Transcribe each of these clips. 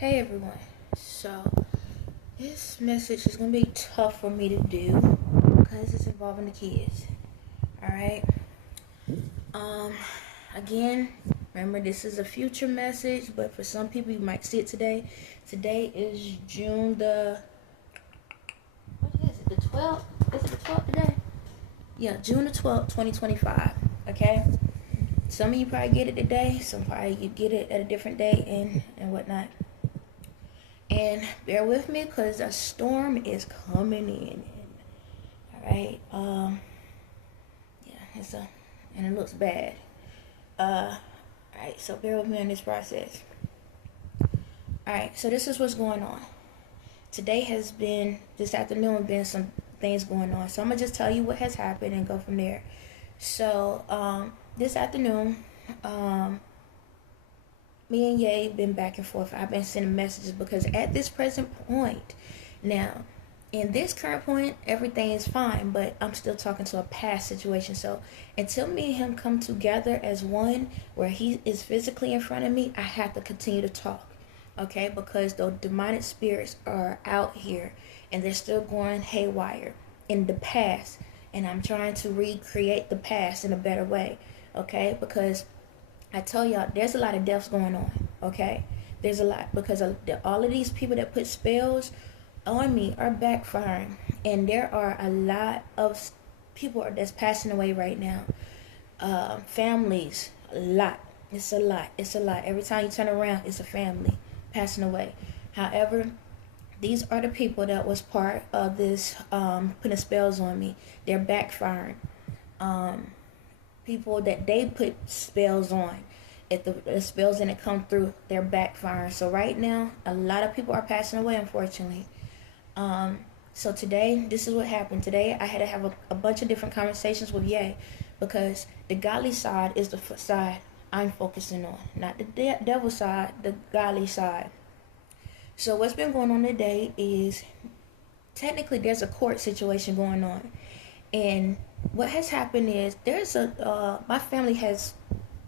Hey everyone. So this message is gonna be tough for me to do because it's involving the kids. Alright. Um Again, remember this is a future message, but for some people you might see it today. Today is June the what is it? The 12th? Is it the 12th today? Yeah, June the 12th, 2025. Okay? Some of you probably get it today, some probably you get it at a different day and whatnot. And bear with me because a storm is coming in. All right. Yeah, and it looks bad. All right. So bear with me on this process. All right. So this is what's going on. This afternoon, been some things going on. So I'm gonna just tell you what has happened and go from there. So this afternoon, me and Ye been back and forth. I've been sending messages because at this present point, now, in this current point, everything is fine, but I'm still talking to a past situation. So until me and him come together as one, where he is physically in front of me, I have to continue to talk, okay? Because those demonic spirits are out here, and they're still going haywire in the past, and I'm trying to recreate the past in a better way, okay? Because I tell y'all, there's a lot of deaths going on, okay? There's a lot because all of these people that put spells on me are backfiring. And there are a lot of people that's passing away right now. Families, a lot. It's a lot. It's a lot. Every time you turn around, it's a family passing away. However, these are the people that was part of this putting spells on me. They're backfiring. People that they put spells on, if the spells didn't come through, they're backfiring. So right now, a lot of people are passing away, unfortunately. So today, this is what happened. Today, I had to have a bunch of different conversations with Ye, because the godly side is the side I'm focusing on, not the devil side, the godly side. So what's been going on today is, technically, there's a court situation going on. And what has happened is my family has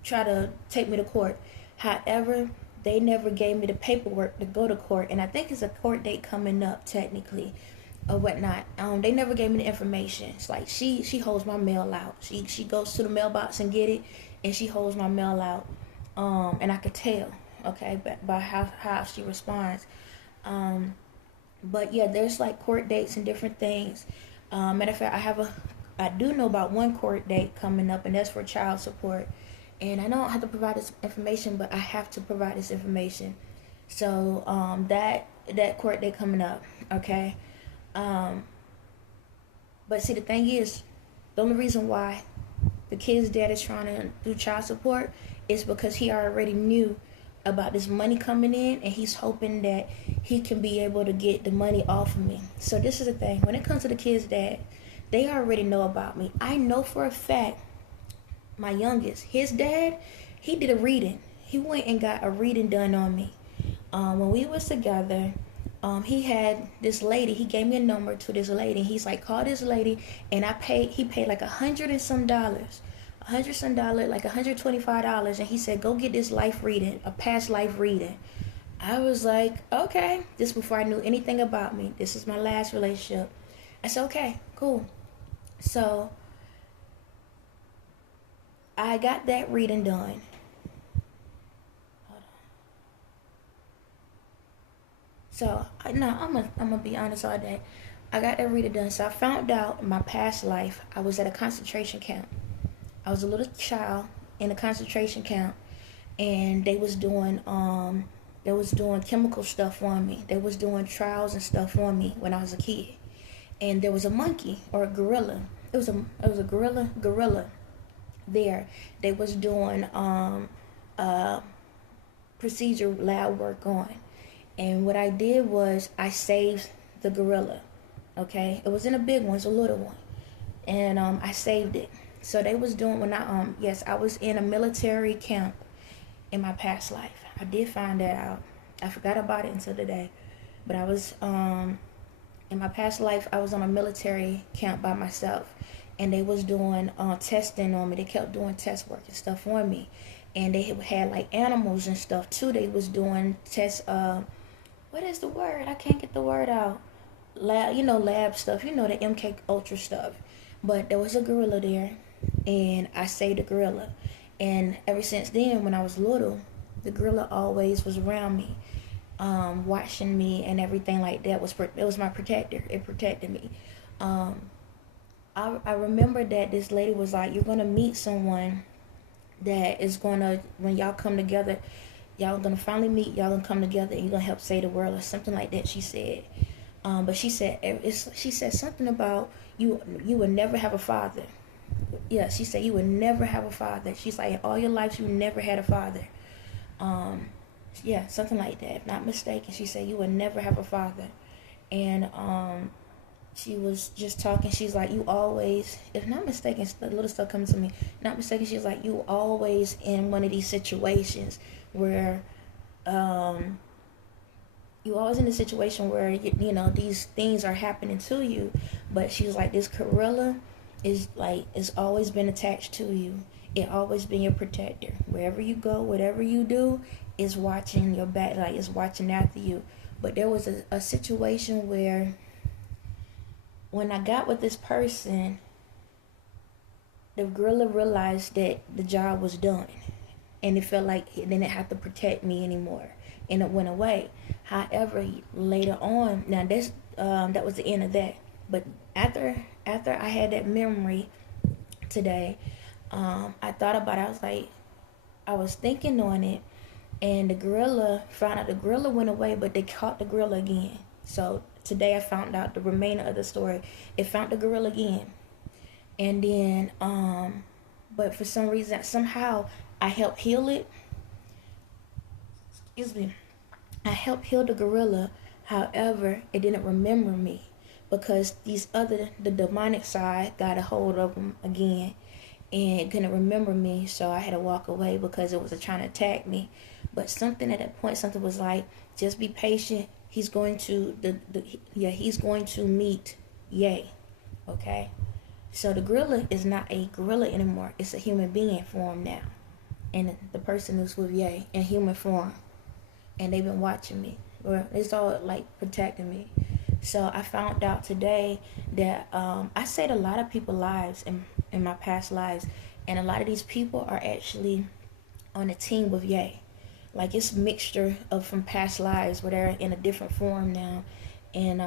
tried to take me to court. However, they never gave me the paperwork to go to court, and I think it's a court date coming up technically, or whatnot. They never gave me the information. It's like she holds my mail out. She goes to the mailbox and get it, and she holds my mail out. And I could tell, okay, by how she responds. But yeah, there's like court dates and different things. Matter of fact, I do know about one court date coming up, and that's for child support. And I don't have to provide this information, but I have to provide this information. So that court date coming up, okay. But see, the thing is, the only reason why the kid's dad is trying to do child support is because he already knew about this money coming in, and he's hoping that he can be able to get the money off of me. So this is the thing. When it comes to the kid's dad, they already know about me. I know for a fact my youngest, his dad, he did a reading. He went and got a reading done on me. When we was together, he had this lady. He gave me a number to this lady. He's like, call this lady, and he paid like $100 and some dollars. Like $125, and he said, go get this life reading, a past life reading. I was like, okay. This before I knew anything about me. This is my last relationship. I said, okay, cool. So I got that reading done. Hold on. So I'm gonna be honest all day. I got that reading done. So I found out in my past life I was at a concentration camp. I was a little child in a concentration camp, and they was doing chemical stuff on me. They was doing trials and stuff on me when I was a kid. And there was a monkey or a gorilla. It was a gorilla there. They was doing procedure lab work on. And what I did was I saved the gorilla. Okay? It wasn't a big one, it was a little one. And I saved it. So they was doing I was in a military camp in my past life. I did find that out. I forgot about it until today. But I was in my past life, I was on a military camp by myself, and they was doing testing on me. They kept doing test work and stuff on me, and they had like animals and stuff too. They was doing tests what is the word? I can't get the word out. Lab stuff. The MK Ultra stuff. But there was a gorilla there, and I saved the gorilla. And ever since then, when I was little, the gorilla always was around me, watching me and everything like that. It was my protector. It protected me. Um, I remember that this lady was like, "You're gonna meet someone that is gonna, when y'all come together, y'all gonna finally meet. Y'all gonna come together and you're gonna help save the world," or something like that. She said. But she said something about you. You would never have a father. Yeah, she said you would never have a father. She's like, in all your life you never had a father. Yeah, something like that. If not mistaken, she said you would never have a father. And she was just talking. She's like, you always, if not mistaken, the little stuff comes to me. Not mistaken, she's like, you always in one of these situations where, you always in a situation where these things are happening to you, but she's like, this gorilla is like, it's always been attached to you. It always been your protector. Wherever you go, whatever you do, is watching your back, like it's watching after you. But there was a situation where when I got with this person, the gorilla realized that the job was done, and it felt like it didn't have to protect me anymore, and it went away. However, later on, now that was the end of that. But after I had that memory today, I thought about it. I was thinking on it, and the gorilla found out the gorilla went away, but they caught the gorilla again. So today I found out the remainder of the story. It found the gorilla again, and then but for some reason, somehow I helped heal it. Excuse me. I helped heal the gorilla. However, it didn't remember me because the demonic side got a hold of him again, and it couldn't remember me. So I had to walk away because it was trying to attack me. But something at that point, something was like, just be patient. He's going to he's going to meet Ye. Okay. So the gorilla is not a gorilla anymore. It's a human being form now, and the person is with Ye in human form. And they've been watching me, or it's all like protecting me. So I found out today that I saved a lot of people's lives in my past lives, and a lot of these people are actually on a team with Ye. Like it's a mixture of from past lives where they're in a different form now, and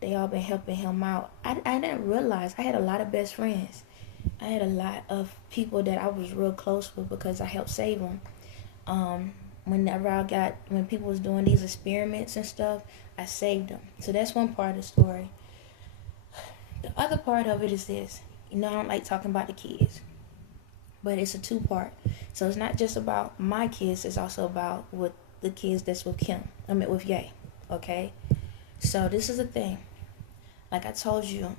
they all been helping him out. I didn't realize I had a lot of best friends. I had a lot of people that I was real close with because I helped save them. When people was doing these experiments and stuff, I saved them. So that's one part of the story. The other part of it is this. I don't like talking about the kids, but it's a two-part. So it's not just about my kids, it's also about with the kids that's with Kim. With Ye. Okay? So this is the thing. Like I told you,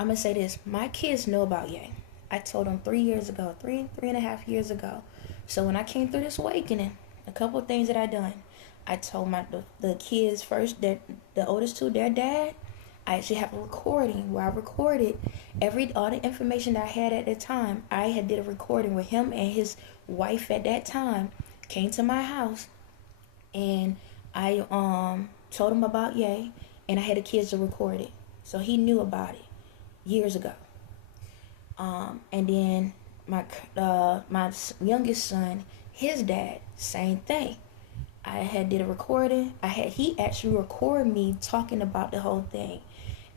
I'm going to say this. My kids know about Ye. I told them 3 years ago, three and a half years ago. So when I came through this awakening, a couple of things that I done. I told the kids first, that the oldest two, their dad, I actually have a recording where I recorded all the information that I had at that time. I had did a recording with him and his wife at that time, came to my house, and I told him about Ye, and I had the kids to record it. So he knew about it years ago. And then my youngest son, his dad, same thing. I had did a recording. He actually recorded me talking about the whole thing.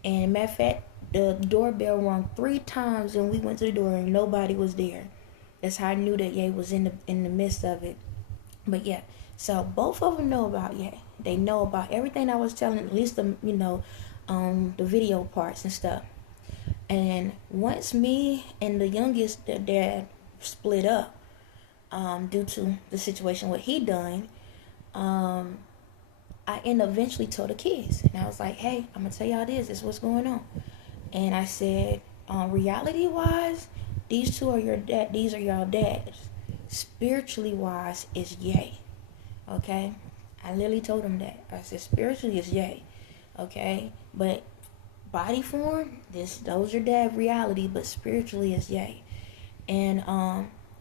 And matter of fact, the doorbell rang 3 times and we went to the door and nobody was there. That's how I knew that Ye was in the midst of it. But yeah, so both of them know about Ye. They know about everything I was telling, at least the video parts and stuff. And once me and the youngest, their dad, split up, due to the situation what he done, I eventually told the kids, and I was like, hey, I'm gonna tell y'all this is what's going on. And I said, reality wise, these are your dads. Spiritually wise is Ye. Okay, I literally told them that. I said spiritually is Ye. Okay, but body form, those are dad reality, but spiritually is Ye. And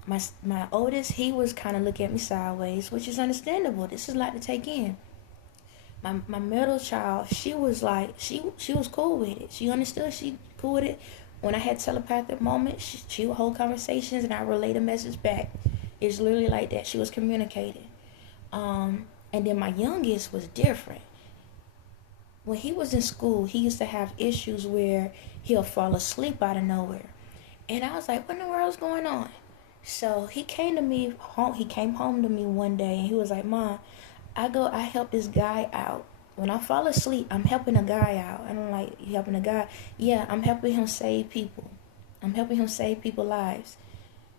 my oldest, he was kind of looking at me sideways, which is understandable. This is a lot to take in. My middle child, she was like, she was cool with it. She understood. She cool with it. When I had telepathic moments, she would hold conversations and I relay the message back. It's literally like that. She was communicating. And then my youngest was different. When he was in school, he used to have issues where he'll fall asleep out of nowhere. And I was like, what in the world's going on? So he came to me home. He came home to me one day and he was like, Mom, I help this guy out. When I fall asleep, I'm helping a guy out. And I'm like, you helping a guy? Yeah, I'm helping him save people. I'm helping him save people's lives.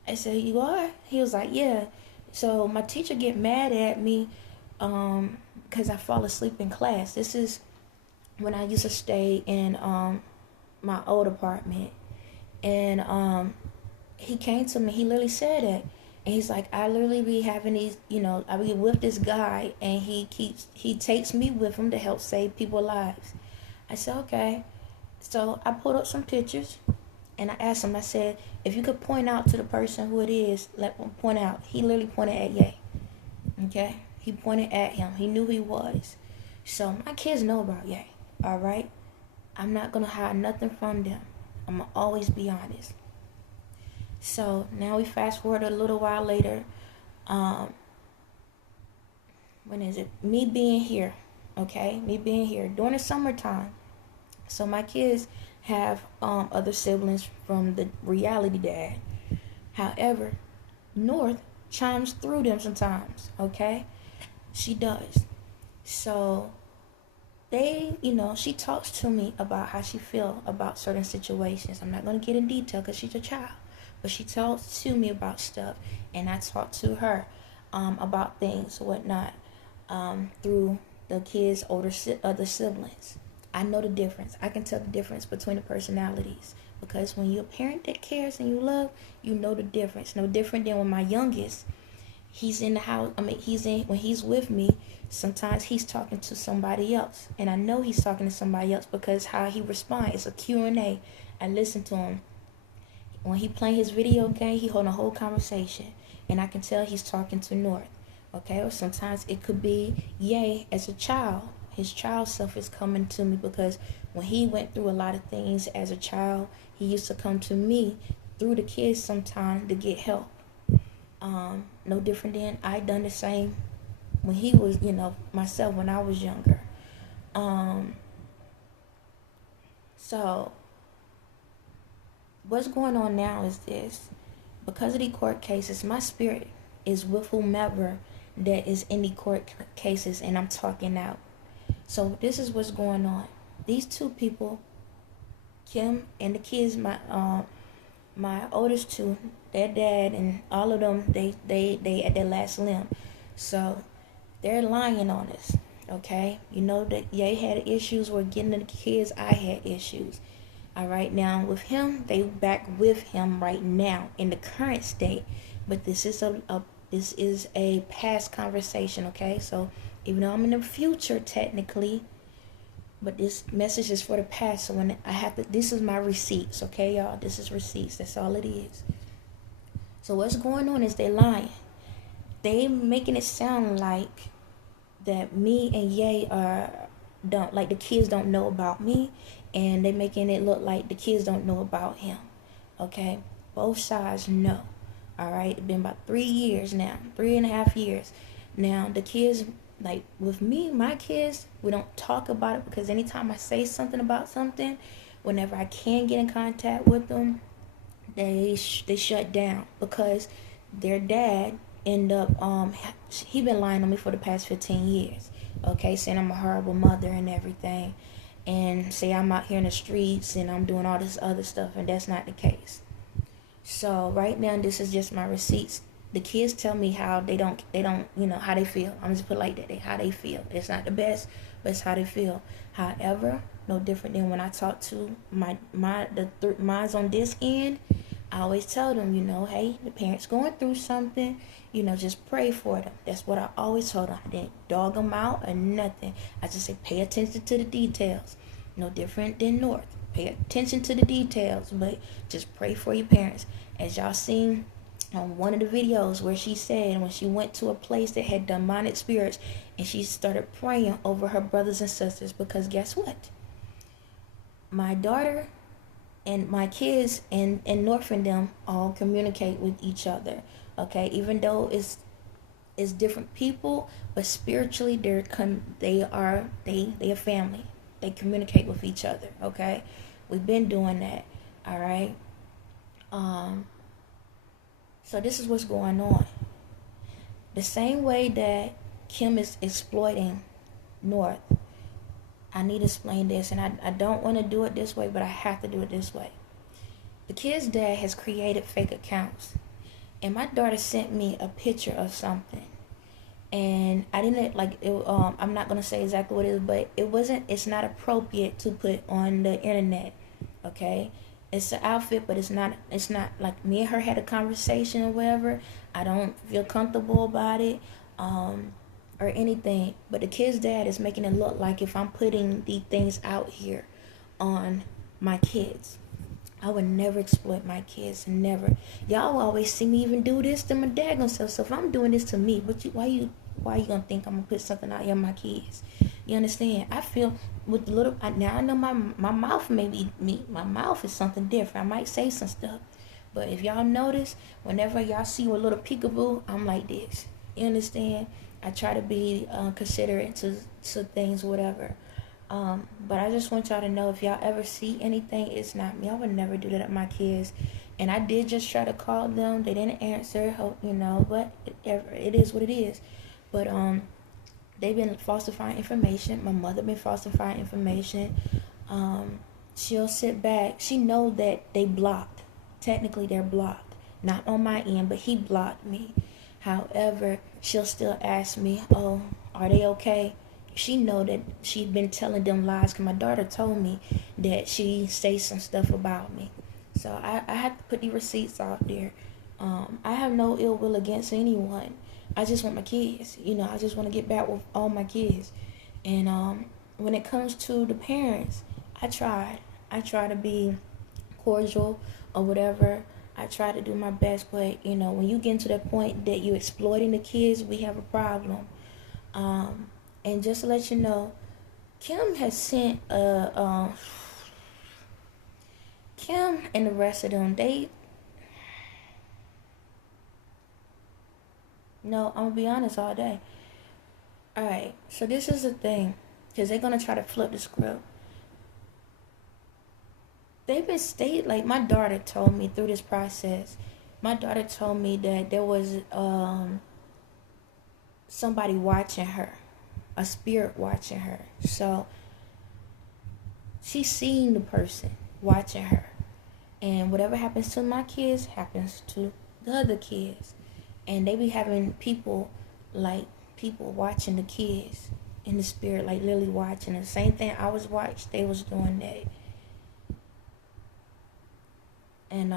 I said, you are? He was like, yeah. So my teacher get mad at me because I fall asleep in class. This is when I used to stay in my old apartment. And he came to me. He literally said that. And he's like, I literally be having these, I be with this guy and he takes me with him to help save people's lives. I said, okay. So I pulled up some pictures and I asked him, I said, if you could point out to the person who it is, let him point out. He literally pointed at Ye. Okay? He pointed at him. He knew who he was. So my kids know about Ye. All right? I'm not going to hide nothing from them. I'm going to always be honest. So now we fast forward a little while later. When is it? Me being here. Okay? Me being here during the summertime. So my kids have other siblings from the reality dad. However, North chimes through them sometimes. Okay? She does. So they, she talks to me about how she feel about certain situations. I'm not going to get in detail because she's a child. But she talks to me about stuff. And I talk to her about things, whatnot, through the kids' other siblings. I know the difference. I can tell the difference between the personalities. Because when you're a parent that cares and you love, you know the difference. No different than when my youngest, he's in the house. When he's with me, sometimes he's talking to somebody else. And I know he's talking to somebody else because how he responds. It's a Q&A. I listen to him. When he playing his video game, he holding a whole conversation. And I can tell he's talking to North. Okay? Or sometimes it could be Ye as a child. His child self is coming to me because when he went through a lot of things as a child, he used to come to me through the kids sometimes to get help. No different than I done the same when he was, myself when I was younger. So what's going on now is this. Because of the court cases, my spirit is with whomever that is in the court cases and I'm talking out. So this is what's going on. These two people, Kim and the kids, my oldest two, their dad and all of them, they at their last limb. So they're lying on us. Okay? You know that Ye had issues with getting the kids. I had issues. All right, now with him, they back with him right now in the current state. But this is a past conversation, okay? So even though I'm in the future technically, but this message is for the past. So when this is my receipts, okay, y'all? This is receipts. That's all it is. So what's going on is they lying. They making it sound like that me and Ye don't like the kids don't know about me. And they making it look like the kids don't know about him. Okay? Both sides know. Alright? It's been about 3 years now. 3.5 years. Now, the kids, like with me, my kids, we don't talk about it because anytime I say something about something, whenever I can get in contact with them, they shut down because their dad end up, he been lying on me for the past 15 years. Okay? Saying I'm a horrible mother and everything. And say I'm out here in the streets and I'm doing all this other stuff, and that's not the case. So right now, this is just my receipts. The kids tell me how they don't, how they feel. I'm just put it like that, how they feel. It's not the best, but it's how they feel. However, no different than when I talk to mine's on this end. I always tell them, hey, the parents going through something. Just pray for them. That's what I always told them. I didn't dog them out or nothing. I just say pay attention to the details. No different than North. Pay attention to the details, but just pray for your parents. As y'all seen on one of the videos where she said when she went to a place that had demonic spirits and she started praying over her brothers and sisters, because guess what? My daughter and my kids and North and them all communicate with each other. Okay, even though it's different people, but spiritually they are family. They communicate with each other. Okay, we've been doing that. All right. So this is what's going on. The same way that Kim is exploiting North, I need to explain this, and I don't want to do it this way, but I have to do it this way. The kid's dad has created fake accounts, and my daughter sent me a picture of something, and I didn't like it. I'm not gonna say exactly what it is, but it's not appropriate to put on the internet. Okay, it's an outfit, but it's not like me and her had a conversation or whatever. I don't feel comfortable about it. Or anything, but the kid's dad is making it look like if I'm putting these things out here on my kids, I would never exploit my kids, never. Y'all always see me even do this to my daggone self. So if I'm doing this to me, why you gonna think I'm gonna put something out here on my kids? You understand? I feel with the little now I know my mouth may be me. My mouth is something different. I might say some stuff, but if y'all notice, whenever y'all see a little peekaboo, I'm like this. You understand? I try to be considerate to things, whatever. But I just want y'all to know, if y'all ever see anything, it's not me. I would never do that to my kids. And I did just try to call them. They didn't answer, but it is what it is. But they've been falsifying information. My mother been falsifying information. She'll sit back. She know that they blocked. Technically, they're blocked. Not on my end, but he blocked me. However, she'll still ask me, oh, are they okay? She know that she'd been telling them lies, because my daughter told me that she says some stuff about me. So I have to put the receipts out there. I have no ill will against anyone. I just want my kids. I just want to get back with all my kids. And when it comes to the parents, I try to be cordial or whatever. I try to do my best, but when you get to that point that you're exploiting the kids, we have a problem. And just to let you know, Kim has sent Kim and the rest of them, I'm gonna be honest all day. Alright, so this is the thing, because they're gonna try to flip the script. They've been like, my daughter told me through this process, my daughter told me that there was somebody watching her, a spirit watching her. So she's seeing the person watching her, and whatever happens to my kids happens to the other kids. And they be having people watching the kids in the spirit, like literally watching. The same thing I was watched, they was doing that. And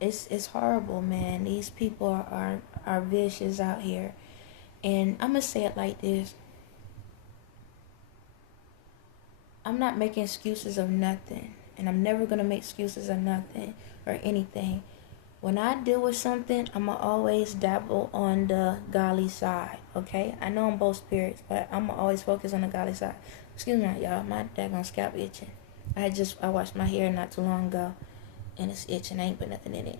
it's horrible, man. These people are vicious out here. And I'm gonna say it like this. I'm not making excuses of nothing, and I'm never gonna make excuses of nothing or anything. When I deal with something, I'ma always dabble on the godly side. Okay, I know I'm both spirits, but I'ma always focus on the godly side. Excuse me, y'all. My daggone scalp itching. I washed my hair not too long ago, and it's itching. I ain't put nothing in it.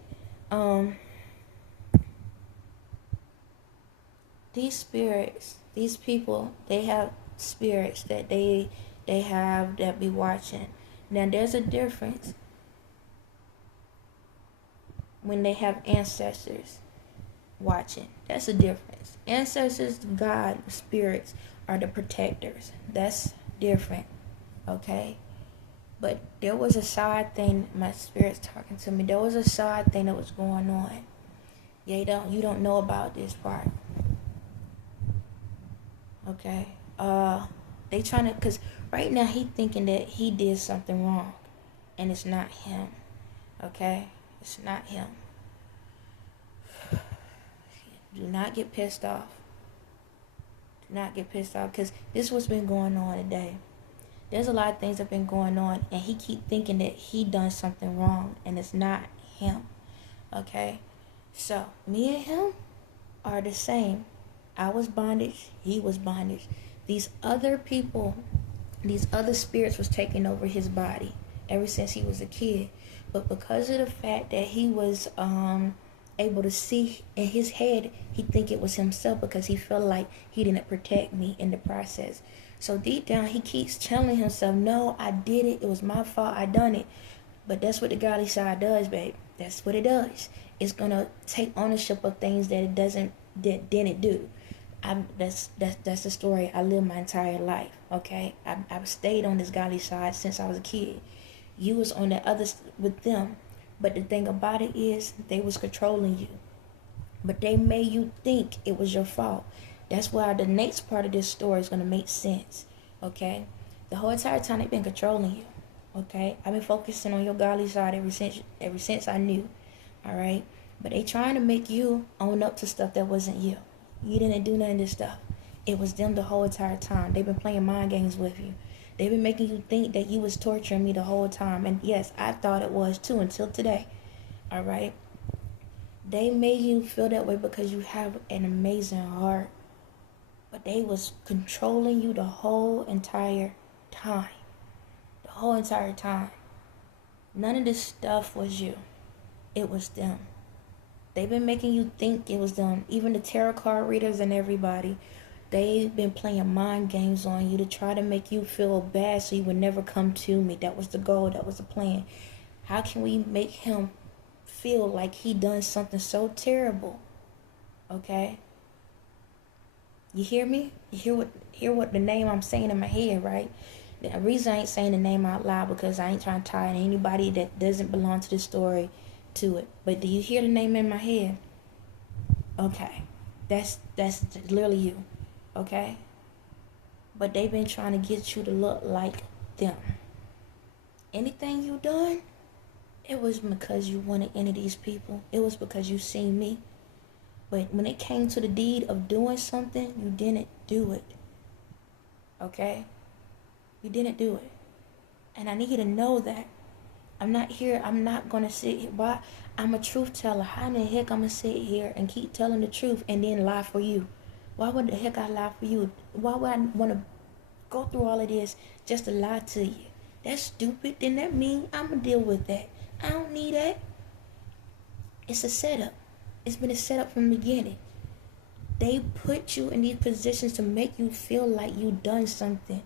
These spirits, these people, they have spirits that they have that be watching. Now there's a difference when they have ancestors watching. That's a difference. Ancestors, God, spirits are the protectors. That's different. Okay? But there was a side thing, my spirit's talking to me. There was a side thing that was going on. Yeah, you don't know about this part. Okay? They trying to, because right now he thinking that he did something wrong. And it's not him. Okay? It's not him. Do not get pissed off. Do not get pissed off, because this is what's been going on today. There's a lot of things that have been going on, and he keep thinking that he done something wrong, and it's not him. Okay? So me and him are the same. I was bondage, he was bondage. These other people, these other spirits was taking over his body ever since he was a kid. But because of the fact that he was able to see in his head, he think it was himself because he felt like he didn't protect me in the process. So deep down he keeps telling himself, no, I did it, it was my fault, I done it. But that's what the godly side does, babe. That's what it does. It's gonna take ownership of things that it doesn't, that didn't do. That's the story I lived my entire life. Okay, I've stayed on this godly side since I was a kid. You was on the other with them, but the thing about it is they was controlling you, but they made you think it was your fault. That's why the next part of this story is gonna make sense. Okay, the whole entire time they've been controlling you. Okay, I've been focusing on your godly side ever since I knew. All right, but they trying to make you own up to stuff that wasn't you. You didn't do none of this stuff. It was them the whole entire time. They've been playing mind games with you. They've been making you think that you was torturing me the whole time. And yes, I thought it was too until today. All right. They made you feel that way because you have an amazing heart. But they was controlling you the whole entire time. The whole entire time. None of this stuff was you. It was them. They've been making you think it was them. Even the tarot card readers and everybody. They've been playing mind games on you to try to make you feel bad so you would never come to me. That was the goal. That was the plan. How can we make him feel like he done something so terrible? Okay? You hear me? You hear what the name I'm saying in my head, right? The reason I ain't saying the name out loud because I ain't trying to tie anybody that doesn't belong to the story to it. But do you hear the name in my head? Okay. That's literally you. Okay? But they've been trying to get you to look like them. Anything you done, it was because you wanted any of these people. It was because you seen me. But when it came to the deed of doing something, you didn't do it. Okay? You didn't do it. And I need you to know that. I'm not going to sit here. Why? I'm a truth teller. How in the heck I'm going to sit here and keep telling the truth and then lie for you? Why would the heck I lie for you? Why would I want to go through all of this just to lie to you? That's stupid. Then that means I'm going to deal with that. I don't need that. It's a setup. It's been a setup from the beginning. They put you in these positions to make you feel like you done something.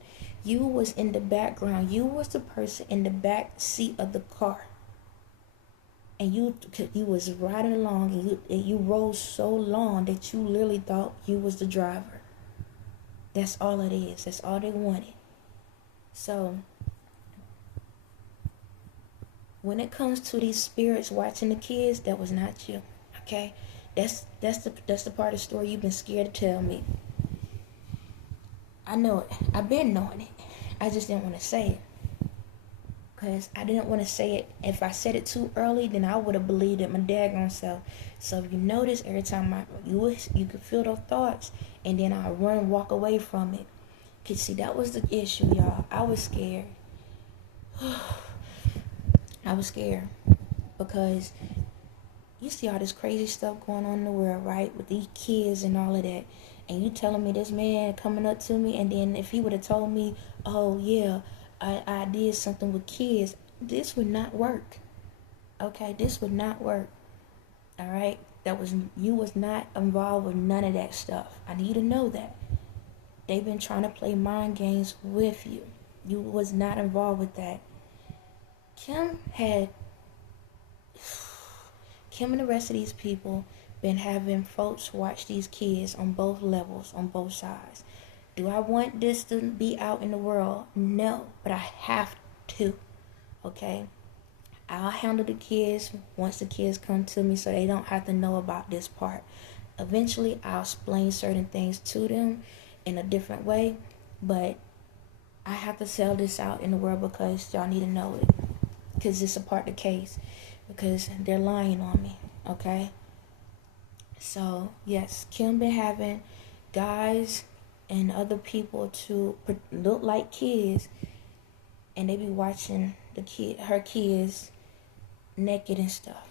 You was in the background. You was the person in the back seat of the car. And you was riding along and you rode so long that you literally thought you was the driver. That's all it is. That's all they wanted. So when it comes to these spirits watching the kids, that was not you. Okay? That's the part of the story you've been scared to tell me. I know it. I've been knowing it. I just didn't want to say it. Because I didn't want to say it. If I said it too early, then I would have believed it my daggone self. So if you notice, every time you could feel those thoughts, and then I run, walk away from it. Cause see, that was the issue, y'all. I was scared. I was scared because you see all this crazy stuff going on in the world, right? With these kids and all of that. And you telling me this man coming up to me, and then if he would have told me, oh yeah, I did something with kids, this would not work. Okay, this would not work. All right, you was not involved with none of that stuff. I need you to know that. They've been trying to play mind games with you. You was not involved with that. Kim and the rest of these people been having folks watch these kids on both levels, on both sides. Do I want this to be out in the world? No, but I have to. Okay? I'll handle the kids once the kids come to me so they don't have to know about this part. Eventually, I'll explain certain things to them in a different way, but I have to sell this out in the world because y'all need to know it. Because it's a part of the case. Because they're lying on me. Okay? So, yes, Kim been having guys and other people to look like kids, and they be watching her kids naked and stuff.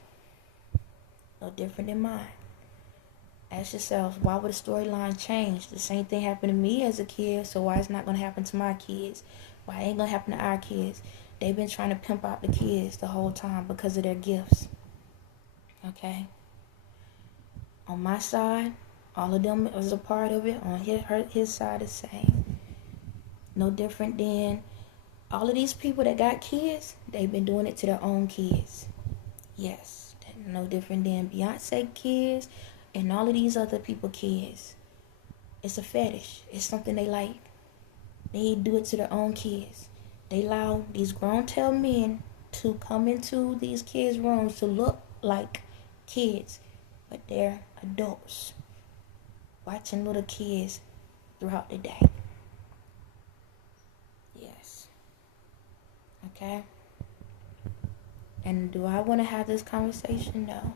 No different than mine. Ask yourself, why would the storyline change? The same thing happened to me as a kid, so why it's not going to happen to my kids? Why it ain't going to happen to our kids? They've been trying to pimp out the kids the whole time because of their gifts. Okay? On my side, all of them was a part of it. On his side, the same. No different than all of these people that got kids, they've been doing it to their own kids. Yes. No different than Beyonce kids and all of these other people kids. It's a fetish. It's something they like. They do it to their own kids. They allow these grown-tail men to come into these kids' rooms to look like kids, but they're adults watching little kids throughout the day. Yes. Okay? And do I want to have this conversation? No.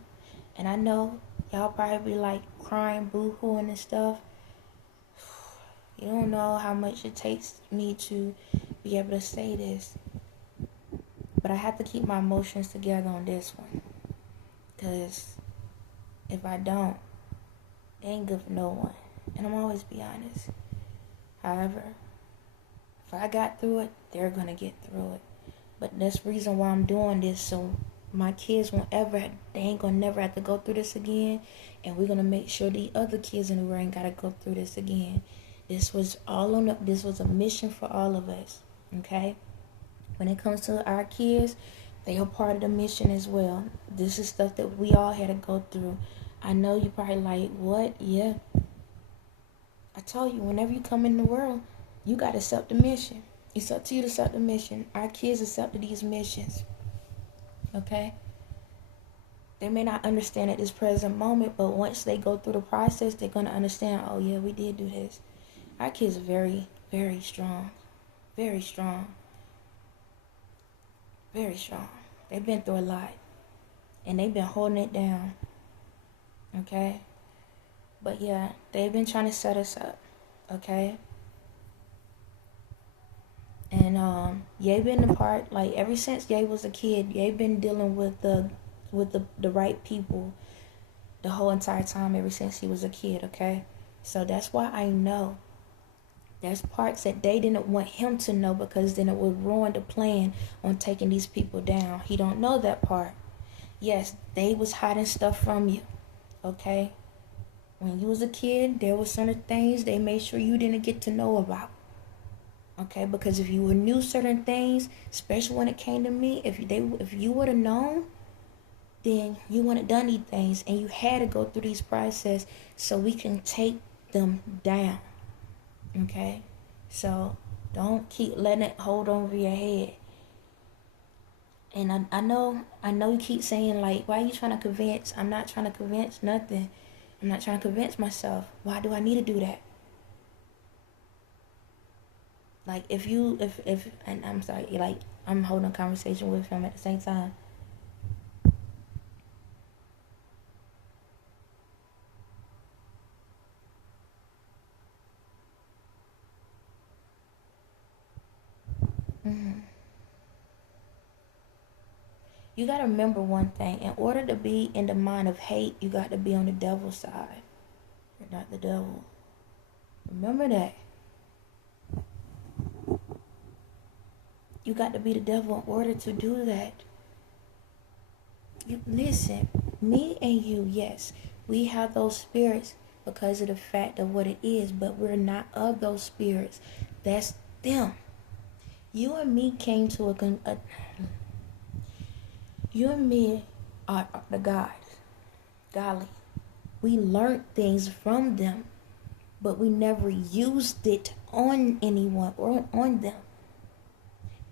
And I know y'all probably be like crying, boo-hooing and stuff. You don't know how much it takes me to be able to say this. But I have to keep my emotions together on this one. Because if I don't, it ain't good for no one. And I'm always be honest. However, if I got through it, they're going to get through it. But that's the reason why I'm doing this. So my kids won't ever, they ain't going to never have to go through this again. And we're going to make sure the other kids in the world ain't got to go through this again. This was this was a mission for all of us. Okay? When it comes to our kids, they are part of the mission as well. This is stuff that we all had to go through. I know you probably like, what? Yeah. I told you, whenever you come in the world, you got to accept the mission. It's up to you to accept the mission. Our kids accepted these missions. Okay? They may not understand at this present moment, but once they go through the process, they're going to understand, oh yeah, we did do this. Our kids are very, very strong. Very strong. Very strong. They've been through a lot. And they've been holding it down. Okay? But yeah, they've been trying to set us up. Okay? And Ye been the part, like ever since Ye was a kid, Ye been dealing with the right people the whole entire time ever since he was a kid, okay? So that's why I know there's parts that they didn't want him to know, because then it would ruin the plan on taking these people down. He don't know that part. Yes, they was hiding stuff from you, okay? When you was a kid, there were certain things they made sure you didn't get to know about. Okay, because if you knew certain things, especially when it came to me, if you would have known, then you wouldn't have done these things, and you had to go through these processes so we can take them down. Okay, so don't keep letting it hold over your head. And I know you keep saying, like, why are you trying to convince? I'm not trying to convince nothing. I'm not trying to convince myself. Why do I need to do that? Like, if and I'm sorry, like, I'm holding a conversation with him at the same time. You got to remember one thing. In order to be in the mind of hate, you got to be on the devil's side. You're not the devil. Remember that. You got to be the devil in order to do that. You listen, me and you, yes, we have those spirits because of the fact of what it is, but we're not of those spirits. That's them. You and me came to you and me are the gods. Golly. We learned things from them, but we never used it on anyone or on them.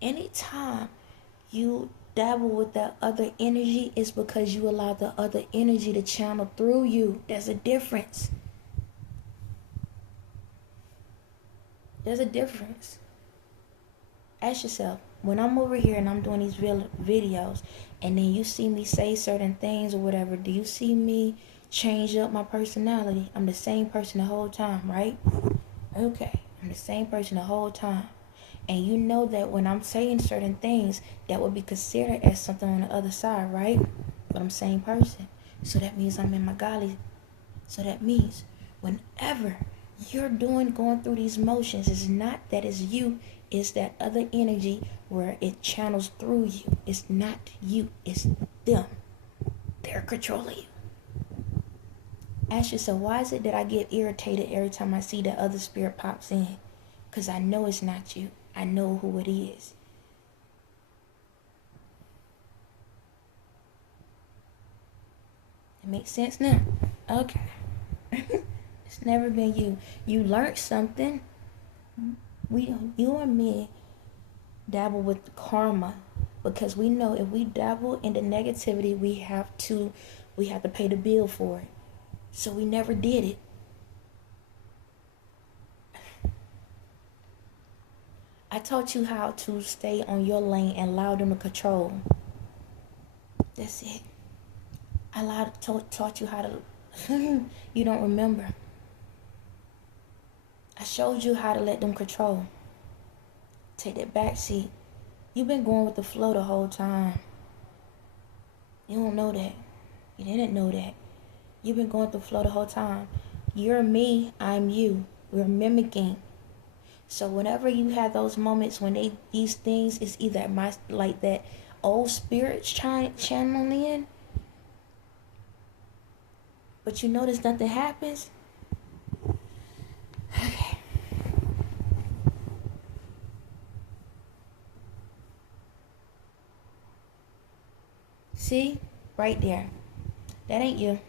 Anytime you dabble with that other energy, it's because you allow the other energy to channel through you. There's a difference. There's a difference. Ask yourself, when I'm over here and I'm doing these videos, and then you see me say certain things or whatever, do you see me change up my personality? I'm the same person the whole time, right? Okay, I'm the same person the whole time. And you know that when I'm saying certain things, that would be considered as something on the other side, right? But I'm the same person. So that means I'm in my godly. So that means whenever you're going through these motions, it's not that it's you, it's that other energy where it channels through you. It's not you, it's them. They're controlling you. Ask yourself, why is it that I get irritated every time I see that other spirit pops in? Because I know it's not you. I know who it is. It makes sense now? Okay. It's never been you. You learned something. You and me dabble with karma because we know if we dabble in the negativity, we have to pay the bill for it. So we never did it. I taught you how to stay on your lane and allow them to control. That's it. Taught you how to. You don't remember. I showed you how to let them control. Take that back seat. You've been going with the flow the whole time. You don't know that. You didn't know that. You've been going with the flow the whole time. You're me, I'm you. We're mimicking. So whenever you have those moments when these things is either like that old spirits channeling in, but you notice nothing happens. Okay. See? Right there. That ain't you.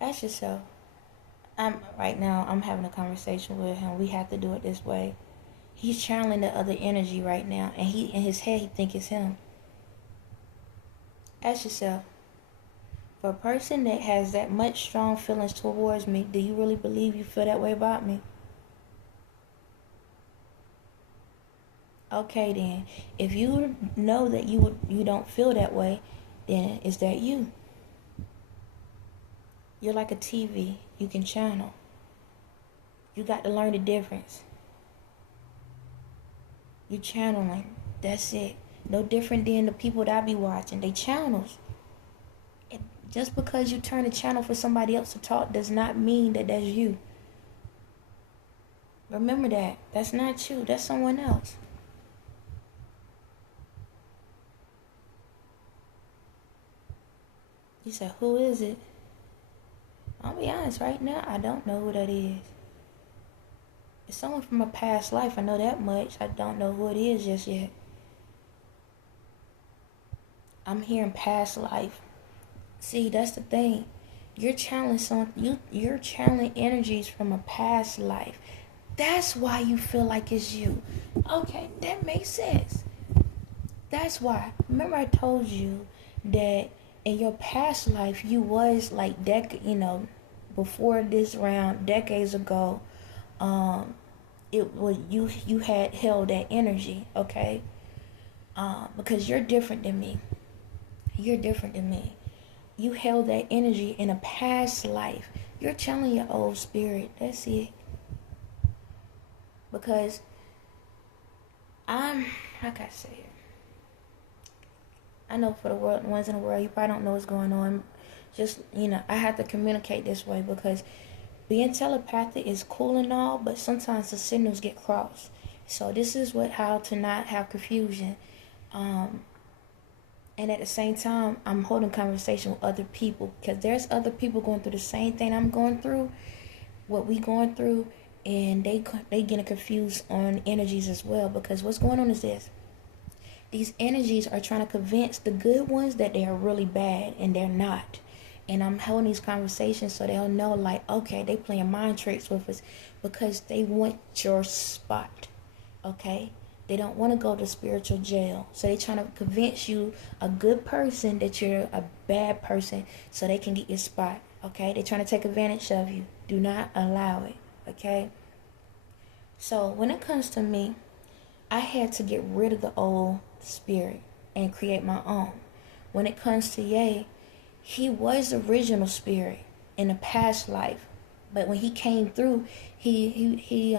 Ask yourself. Right now I'm having a conversation with him. We have to do it this way. He's channeling the other energy right now, and he in his head he think it's him. Ask yourself, for a person that has that much strong feelings towards me, do you really believe you feel that way about me? Okay then, if you know that you don't feel that way, then is that you? You're like a TV. You can channel. You got to learn the difference. You channeling. That's it. No different than the people that I be watching. They channels. And just because you turn the channel for somebody else to talk does not mean that that's you. Remember that. That's not you. That's someone else. You said, who is it? I'll be honest, right now, I don't know who that is. It's someone from a past life, I know that much. I don't know who it is just yet. I'm hearing past life. See, that's the thing. You're channeling you're channeling energies from a past life. That's why you feel like it's you. Okay, that makes sense. That's why. Remember I told you that in your past life you was like before this round decades ago, it was you had held that energy, okay? Because you're different than me. You're different than me. You held that energy in a past life. You're channeling your old spirit. That's it. Because how can I say it? I know for the ones in the world, you probably don't know what's going on. Just, I have to communicate this way because being telepathic is cool and all, but sometimes the signals get crossed. So this is how to not have confusion. And at the same time, I'm holding conversation with other people because there's other people going through the same thing I'm going through, what we going through, and they getting confused on energies as well. Because what's going on is this. These energies are trying to convince the good ones that they are really bad, and they're not. And I'm holding these conversations so they'll know, like, okay, they playing mind tricks with us because they want your spot, okay? They don't want to go to spiritual jail. So they're trying to convince you, a good person, that you're a bad person so they can get your spot, okay? They're trying to take advantage of you. Do not allow it, okay? So when it comes to me, I had to get rid of the old spirit and create my own. When it comes to Ye, he was the original spirit in a past life, But when he came through, he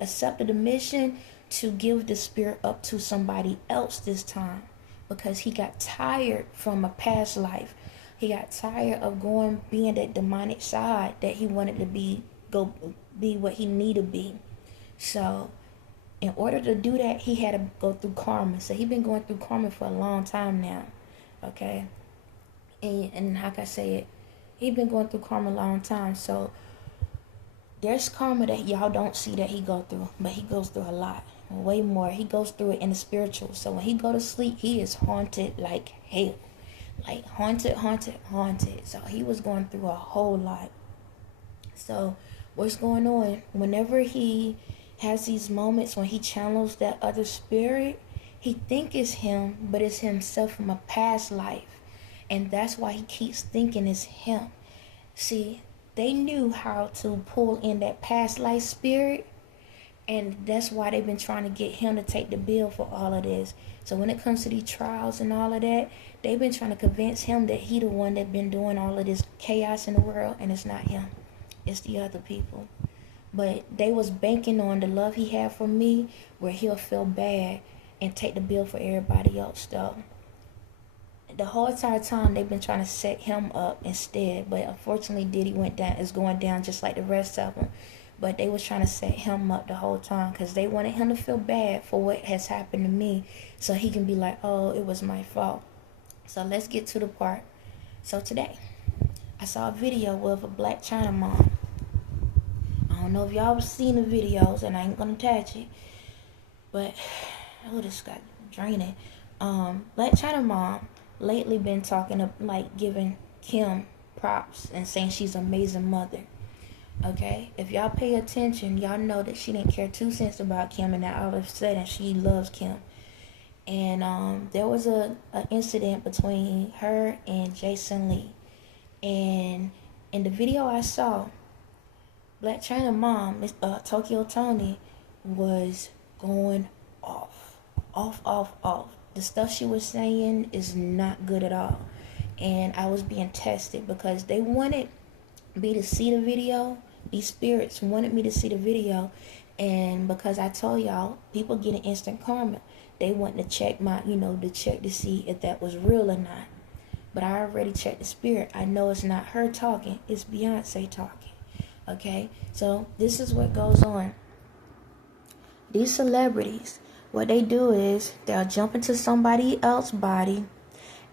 accepted the mission to give the spirit up to somebody else this time, because he got tired from a past life. He got tired of being that demonic side that he wanted to go be what he needed to be. So in order to do that, he had to go through karma. So he's been going through karma for a long time now. Okay. And how can I say it? He's been going through karma a long time. So there's karma that y'all don't see that he go through, but he goes through a lot, way more. He goes through it in the spiritual. So when he go to sleep, he is haunted like hell, like haunted. So he was going through a whole lot. So what's going on? Whenever he has these moments when he channels that other spirit, he think it's him, but it's himself from a past life, and that's why he keeps thinking it's him. See, they knew how to pull in that past life spirit, and that's why they've been trying to get him to take the bill for all of this. So when it comes to these trials and all of that, they've been trying to convince him that he the one that been doing all of this chaos in the world, and it's not him. It's the other people. But they was banking on the love he had for me, where he'll feel bad and take the bill for everybody else, though. The whole entire time they've been trying to set him up instead, but unfortunately Diddy is going down just like the rest of them. But they was trying to set him up the whole time because they wanted him to feel bad for what has happened to me, so he can be like, oh, it was my fault. So let's get to the part. So today I saw a video with a Blac Chyna mom. I don't know if y'all have seen the videos, and I ain't gonna attach it, but this got draining. Blac Chyna mom lately been talking of like giving Kim props and saying she's an amazing mother. Okay, if y'all pay attention, y'all know that she didn't care 2 cents about Kim, and now all of a sudden she loves Kim. And there was a incident between her and Jason Lee, and in the video I saw, Blac Chyna mom, Tokyo Toni, was going off. The stuff she was saying is not good at all. And I was being tested because they wanted me to see the video. These spirits wanted me to see the video. And because I told y'all, people get an instant karma. They want to check to see if that was real or not. But I already checked the spirit. I know it's not her talking. It's Beyonce talking. Okay? So this is what goes on. These celebrities, what they do is they'll jump into somebody else's body,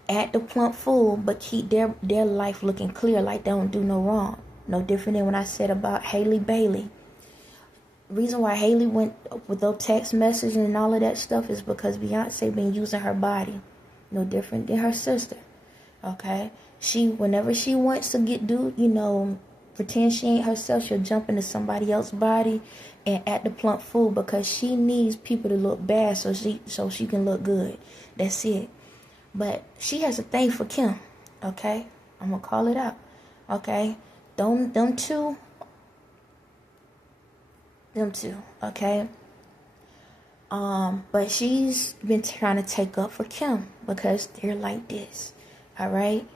act the plump fool, but keep their life looking clear, like they don't do no wrong. No different than when I said about Hailey Bailey. Reason why Hailey went with those text messages and all of that stuff is because Beyonce been using her body. No different than her sister. Okay? Whenever she wants to pretend she ain't herself, she'll jump into somebody else's body and act the plump fool because she needs people to look bad so she can look good. That's it. But she has a thing for Kim. Okay? I'm gonna call it out. Okay? Them two. Okay? But she's been trying to take up for Kim because they're like this. Alright?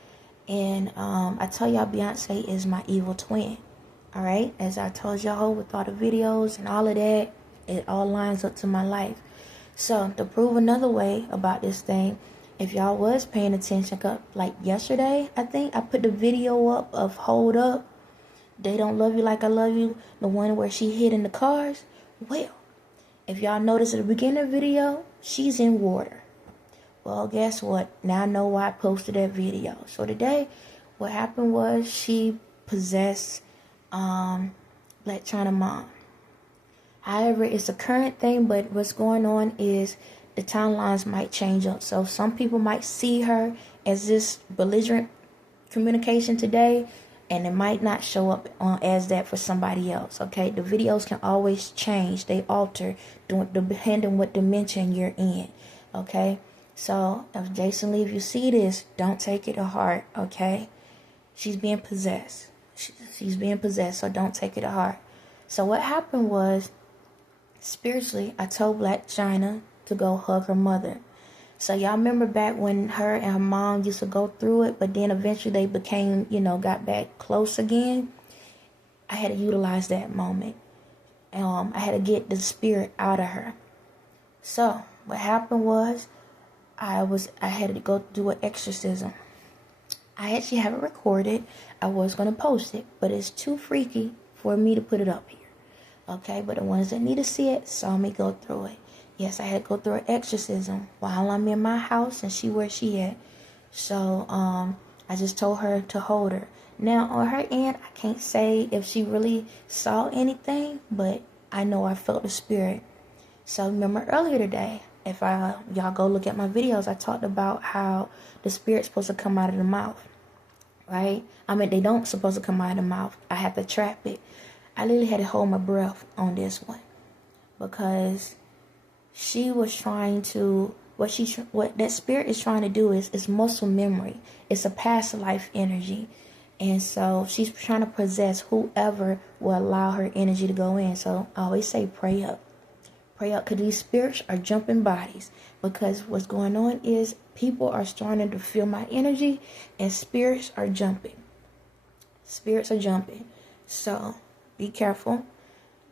And I tell y'all, Beyonce is my evil twin. Alright? As I told y'all with all the videos and all of that, it all lines up to my life. So, to prove another way about this thing, if y'all was paying attention, like yesterday, I think, I put the video up of Hold Up, They Don't Love You Like I Love You, the one where she hid in the cars. Well, if y'all notice at the beginning of the video, she's in water. Well, guess what? Now I know why I posted that video. So today, what happened was she possessed Blac Chyna mom. However, it's a current thing, but what's going on is the timelines might change up. So some people might see her as this belligerent communication today, and it might not show up as that for somebody else. Okay, the videos can always change. They alter depending on what dimension you're in. Okay. So, if Jason Lee, if you see this, don't take it to heart, okay? She's being possessed. She's being possessed, so don't take it to heart. So, what happened was, spiritually, I told Blac Chyna to go hug her mother. So, y'all remember back when her and her mom used to go through it, but then eventually they became, got back close again? I had to utilize that moment. I had to get the spirit out of her. So what happened was I had to go do an exorcism. I actually have it recorded. I was going to post it, but it's too freaky for me to put it up here. Okay, but the ones that need to see it saw me go through it. Yes, I had to go through an exorcism while I'm in my house and she where she at. So I just told her to hold her. Now on her end, I can't say if she really saw anything, but I know I felt the spirit. So remember earlier today, if y'all go look at my videos, I talked about how the spirit's supposed to come out of the mouth, right? I mean, they don't supposed to come out of the mouth. I have to trap it. I literally had to hold my breath on this one because she was trying to, what that spirit is trying to do is muscle memory. It's a past life energy. And so she's trying to possess whoever will allow her energy to go in. So I always say pray up. Pray up, because these spirits are jumping bodies. Because what's going on is people are starting to feel my energy and spirits are jumping. Spirits are jumping. So be careful.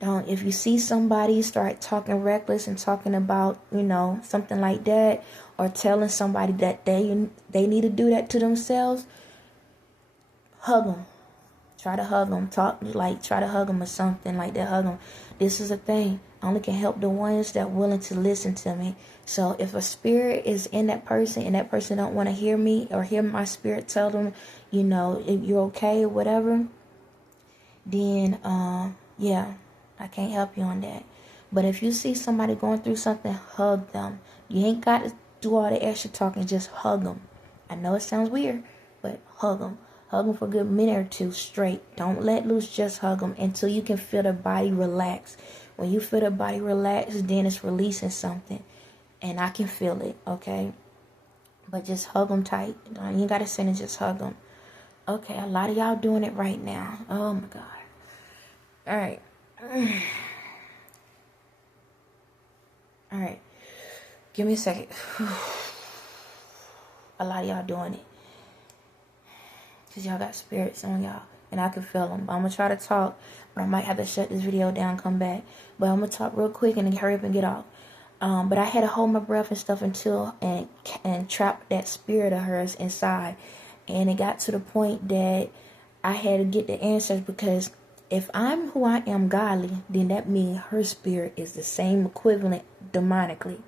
If you see somebody start talking reckless and talking about, something like that, or telling somebody that they need to do that to themselves, hug them. Try to hug them. Try to hug them or something like that. Hug them. This is a thing. I only can help the ones that are willing to listen to me. So if a spirit is in that person and that person don't want to hear me or hear my spirit tell them, if you're okay or whatever, then, yeah, I can't help you on that. But if you see somebody going through something, hug them. You ain't got to do all the extra talking. Just hug them. I know it sounds weird, but hug them. Hug them for a good minute or two straight. Don't let loose. Just hug them until you can feel their body relax. When you feel their body relax, then it's releasing something. And I can feel it, okay? But just hug them tight. You ain't got to sit and just hug them. Okay, a lot of y'all doing it right now. Oh, my God. All right. All right. Give me a second. A lot of y'all doing it. Because y'all got spirits on y'all. And I can feel them. I'm going to try to talk. But I might have to shut this video down and come back. But I'm going to talk real quick and then hurry up and get off. But I had to hold my breath and stuff until and trap that spirit of hers inside. And it got to the point that I had to get the answers, because if I'm who I am godly, then that means her spirit is the same equivalent demonically.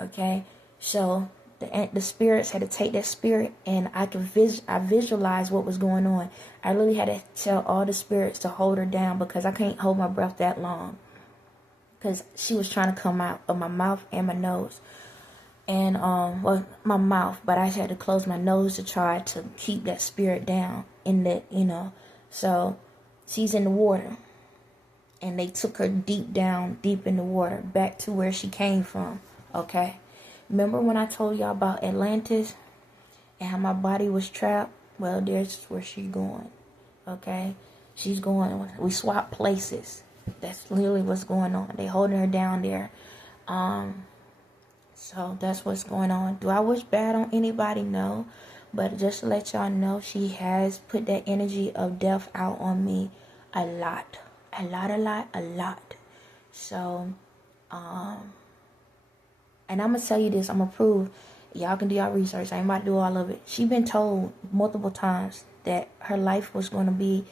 Okay? So the spirits had to take that spirit, and I visualized what was going on. I really had to tell all the spirits to hold her down, because I can't hold my breath that long. Because she was trying to come out of my mouth and my nose. And, my mouth. But I had to close my nose to try to keep that spirit down in that, So she's in the water. And they took her deep in the water, back to where she came from. Okay? Remember when I told y'all about Atlantis and how my body was trapped? Well, there's where she's going. Okay? She's going. We swap places. That's literally what's going on. They holding her down there. So that's what's going on. Do I wish bad on anybody? No. But just to let y'all know, she has put that energy of death out on me a lot. A lot. So, and I'm going to tell you this. I'm going to prove. Y'all can do y'all research. I ain't about to do all of it. She been told multiple times that her life was going to be,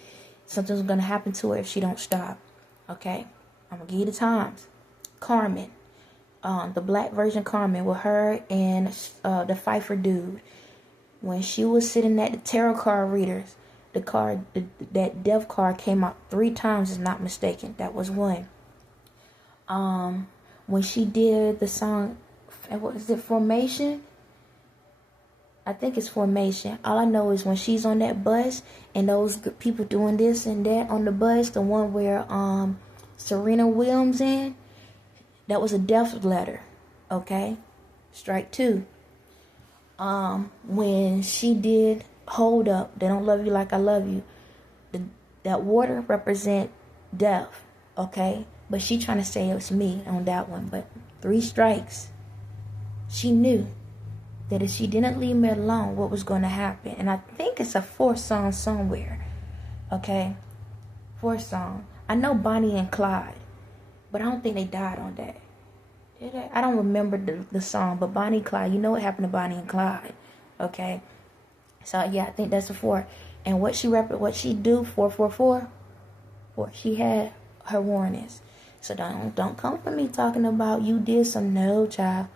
something was going to happen to her if she don't stop. Okay? I'm going to give you the times. Carmen. The black version Carmen with her and the Pfeiffer dude. When she was sitting at the tarot card readers, that death card came out 3 times, is not mistaken. That was one. When she did the song, what is it, Formation? I think it's Formation. All I know is when she's on that bus and those people doing this and that on the bus, the one where Serena Williams in, that was a death letter. Okay? Strike 2. When she did Hold Up, They Don't Love You Like I Love You, that water represent death. Okay? But she trying to say it was me on that one. But 3 strikes. She knew that if she didn't leave me alone, what was going to happen. And I think it's a 4th song somewhere. Okay? Fourth song. I know Bonnie and Clyde, but I don't think they died on that. Did they? I don't remember the song, but Bonnie and Clyde, you know what happened to Bonnie and Clyde. Okay. So yeah, I think that's a 4. And what she do, 444, she had her warnings. So don't come for me talking about you did some. No, child.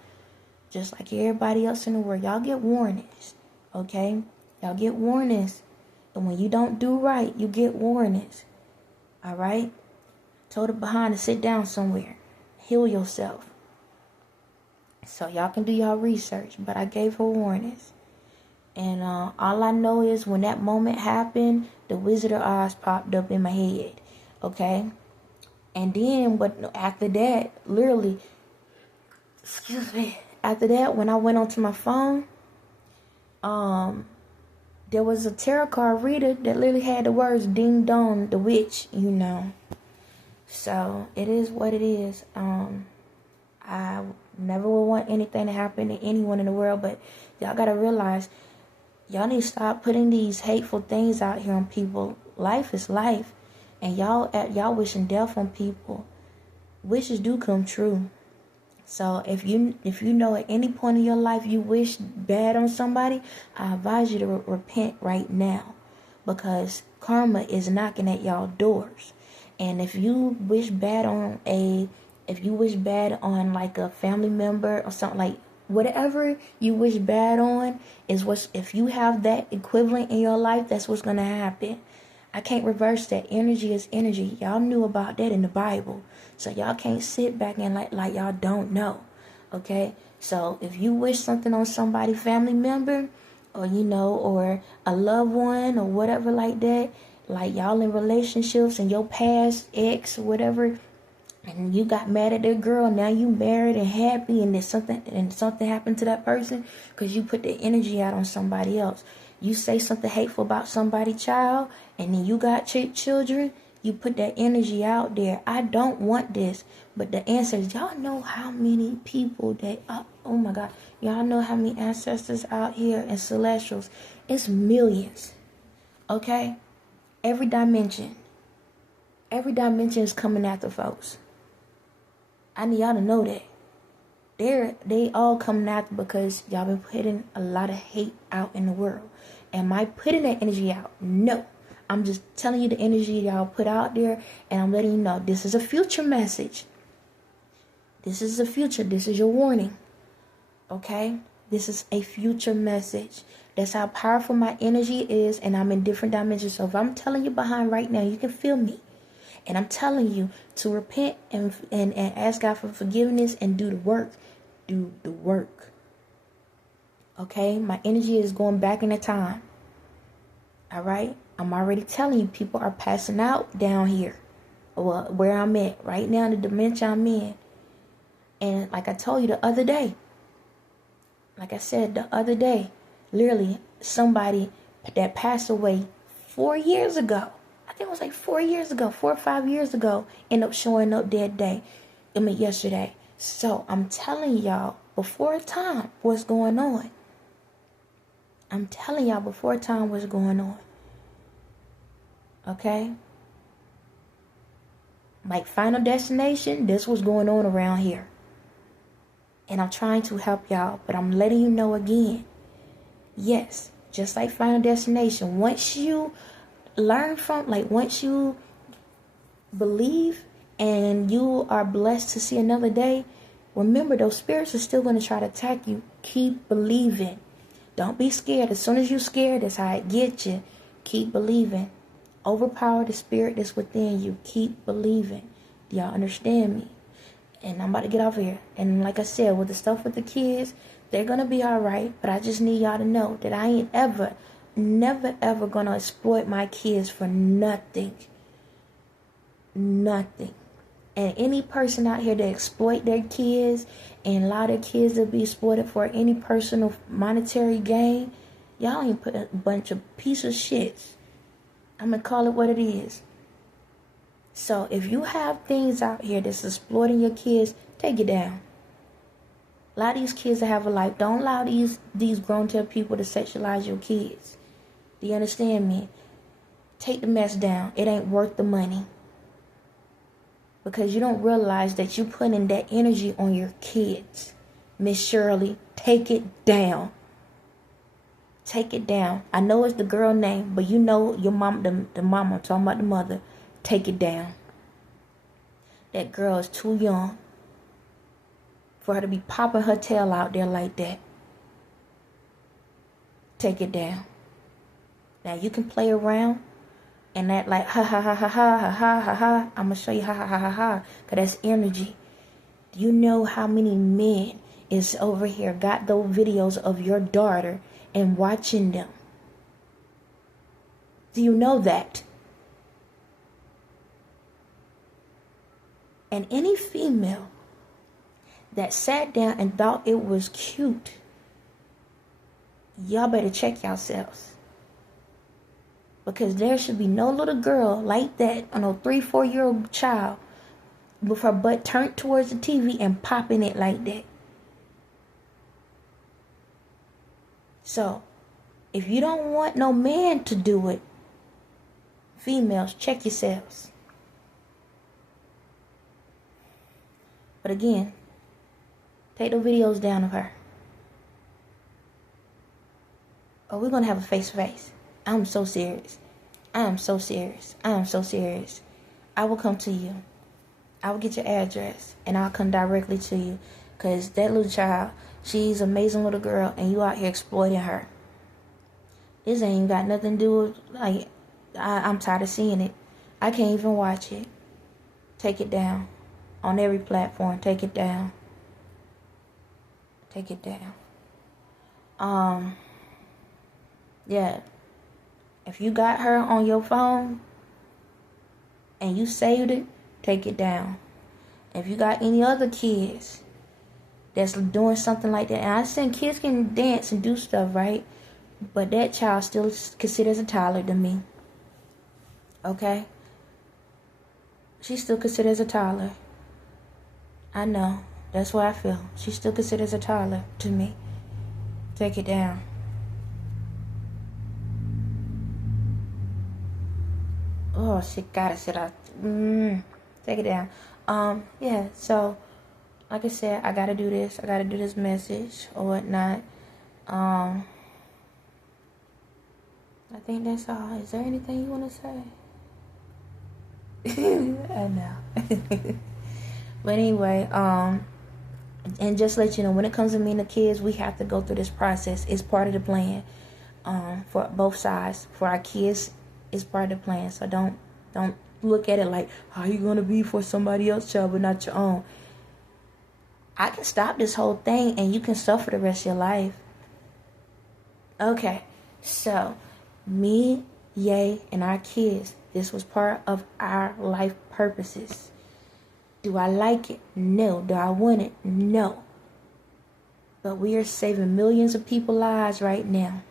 Just like everybody else in the world, y'all get warnings. Okay? Y'all get warnings. And when you don't do right, you get warnings. Alright? Told her behind to sit down somewhere. Heal yourself. So y'all can do y'all research. But I gave her warnings. And all I know is when that moment happened, the Wizard of Oz popped up in my head. Okay? And then, but after that, literally, excuse me, after that, when I went onto my phone, there was a tarot card reader that literally had the words "Ding Dong, the Witch," you know. So it is what it is. I never would want anything to happen to anyone in the world, but y'all gotta realize, y'all need to stop putting these hateful things out here on people. Life is life, and y'all wishing death on people. Wishes do come true. So if you know at any point in your life you wish bad on somebody, I advise you to repent right now, because karma is knocking at y'all doors. And if you wish bad on like a family member or something, like whatever you wish bad on if you have that equivalent in your life, that's what's gonna happen. I can't reverse that. Energy is energy. Y'all knew about that in the Bible. So y'all can't sit back and like y'all don't know. Okay? So if you wish something on somebody, family member, or or a loved one or whatever like that, like y'all in relationships and your past ex or whatever, and you got mad at that girl, now you married and happy, and something happened to that person because you put the energy out on somebody else. You say something hateful about somebody's child, and then you got children, you put that energy out there. I don't want this. But the answer is, y'all know how many people oh my God, y'all know how many ancestors out here and celestials. It's millions. Okay? Every dimension is coming after folks. I need y'all to know that. They all coming after because y'all been putting a lot of hate out in the world. Am I putting that energy out? No. I'm just telling you the energy y'all put out there, and I'm letting you know this is a future message. This is a future. This is your warning. Okay? This is a future message. That's how powerful my energy is, and I'm in different dimensions. So if I'm telling you behind right now, you can feel me. And I'm telling you to repent and ask God for forgiveness and do the work. Do the work. Okay? My energy is going back in the time. All right? I'm already telling you, people are passing out down here. Well, where I'm at right now, the dimension I'm in. And like I told you the other day, like I said the other day, literally somebody that passed away 4 years ago, I think it was like 4 years ago, 4 or 5 years ago, ended up showing up yesterday. So I'm telling y'all before time what's going on. I'm telling y'all before time what's going on. Okay? Like Final Destination, this was going on around here. And I'm trying to help y'all, but I'm letting you know again. Yes, just like Final Destination, once you once you believe and you are blessed to see another day, remember those spirits are still going to try to attack you. Keep believing. Don't be scared. As soon as you're scared, that's how it gets you. Keep believing. Overpower the spirit that's within you. Keep believing. Do y'all understand me? And I'm about to get off here. And like I said, with the stuff with the kids, they're going to be all right. But I just need y'all to know that I ain't never ever going to exploit my kids for nothing. Nothing. And any person out here that exploit their kids and allow their kids to be exploited for any personal monetary gain, y'all ain't put a bunch of piece of shits. I'm going to call it what it is. So if you have things out here that's exploiting your kids, take it down. Allow these kids to have a life. Don't allow these grown-up people to sexualize your kids. Do you understand me? Take the mess down. It ain't worth the money. Because you don't realize that you putting that energy on your kids. Miss Shirley, take it down. Take it down. I know it's the girl name, but you know your mom, the mama, I'm talking about the mother. Take it down. That girl is too young for her to be popping her tail out there like that. Take it down. Now you can play around and that like ha ha ha ha ha ha ha ha ha. I'm gonna show you ha ha ha ha ha. Cause that's energy. Do you know how many men is over here got those videos of your daughter and watching them? Do you know that? And any female that sat down and thought it was cute, y'all better check yourselves. Because there should be no little girl like that, on a 3-4-year-old child, with her butt turned towards the TV and popping it like that. So, if you don't want no man to do it, females, check yourselves. But again, take the videos down of her. Oh, we're going to have a face-to-face. I'm so serious. I am so serious. I am so serious. I will come to you. I will get your address. And I'll come directly to you. Because that little child, she's an amazing little girl. And you out here exploiting her. This ain't got nothing to do with, like, I'm tired of seeing it. I can't even watch it. Take it down. On every platform, take it down. Take it down. Yeah. If you got her on your phone and you saved it, take it down. If you got any other kids that's doing something like that, and I said kids can dance and do stuff, right? But that child still considered as a toddler to me. Okay? She's still considered as a toddler. I know. That's what I feel. She's still considered as a toddler to me. Take it down. Oh, she gotta sit out. Take it down. Yeah, so, like I said, I gotta do this. I gotta do this message or whatnot. I think that's all. Is there anything you want to say? I know. But anyway, and just let you know, when it comes to me and the kids, we have to go through this process. It's part of the plan, for both sides. For our kids, it's part of the plan. So don't look at it like, how you gonna be for somebody else's child but not your own? I can stop this whole thing and you can suffer the rest of your life. Okay, so me, Ye, and our kids, this was part of our life purposes. Do I like it? No. Do I want it? No. But we are saving millions of people's lives right now.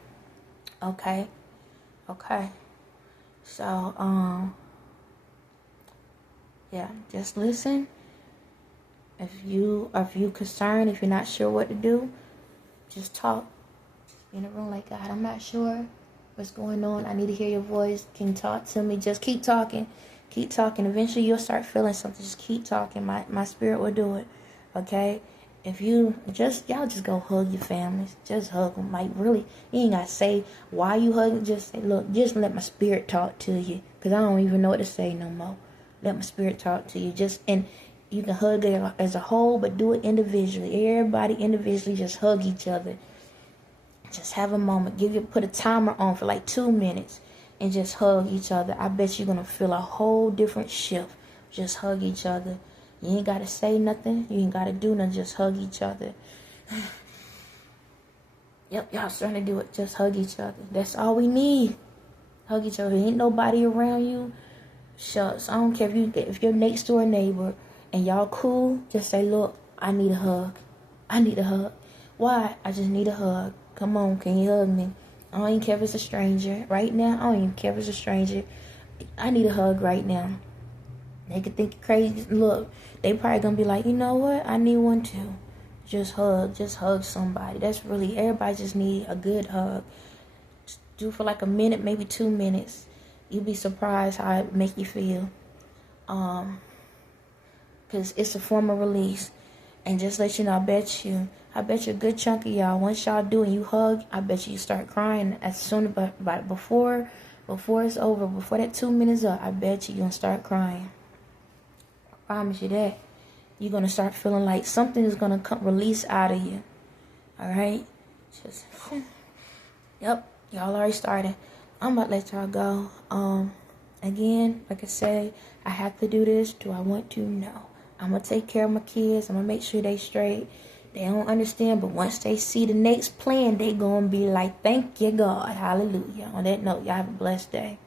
Okay? Okay. So, yeah, just listen. If you concerned, if you're not sure what to do, just talk. In a room like, God, I'm not sure what's going on. I need to hear your voice. Can you talk to me? Just keep talking. Keep talking. Eventually you'll start feeling something. Just keep talking. My spirit will do it. Okay? If y'all just go hug your families. Just hug them. Like, really, you ain't got to say why you hugging. Just say, look, just let my spirit talk to you. Because I don't even know what to say no more. Let my spirit talk to you. And you can hug it as a whole, but do it individually. Everybody individually just hug each other. Just have a moment. Put a timer on for like 2 minutes. And just hug each other. I bet you're going to feel a whole different shift. Just hug each other. You ain't got to say nothing. You ain't got to do nothing. Just hug each other. Yep, y'all starting to do it. Just hug each other. That's all we need. Hug each other. Ain't nobody around you. Shucks. I don't care if you're next door neighbor and y'all cool. Just say, look, I need a hug. I need a hug. Why? I just need a hug. Come on, can you hug me? I don't even care if it's a stranger. Right now, I don't even care if it's a stranger. I need a hug right now. They could think you're crazy. Look, they probably going to be like, you know what? I need one too. Just hug somebody. That's really, everybody just need a good hug. Just do for like a minute, maybe 2 minutes. You'd be surprised how it make you feel. Because it's a form of release. And just let you know, I bet you a good chunk of y'all, once y'all do and you hug, I bet you start crying as soon as, before it's over, before that 2 minutes up, I bet you're going to start crying. I promise you that. You're going to start feeling like something is going to come release out of you. All right? Just, yep, y'all already started. I'm about to let y'all go. Again, like I said, I have to do this. Do I want to? No. I'm going to take care of my kids. I'm going to make sure they straight. They don't understand, but once they see the next plan, they going to be like, thank you, God. Hallelujah. On that note, y'all have a blessed day.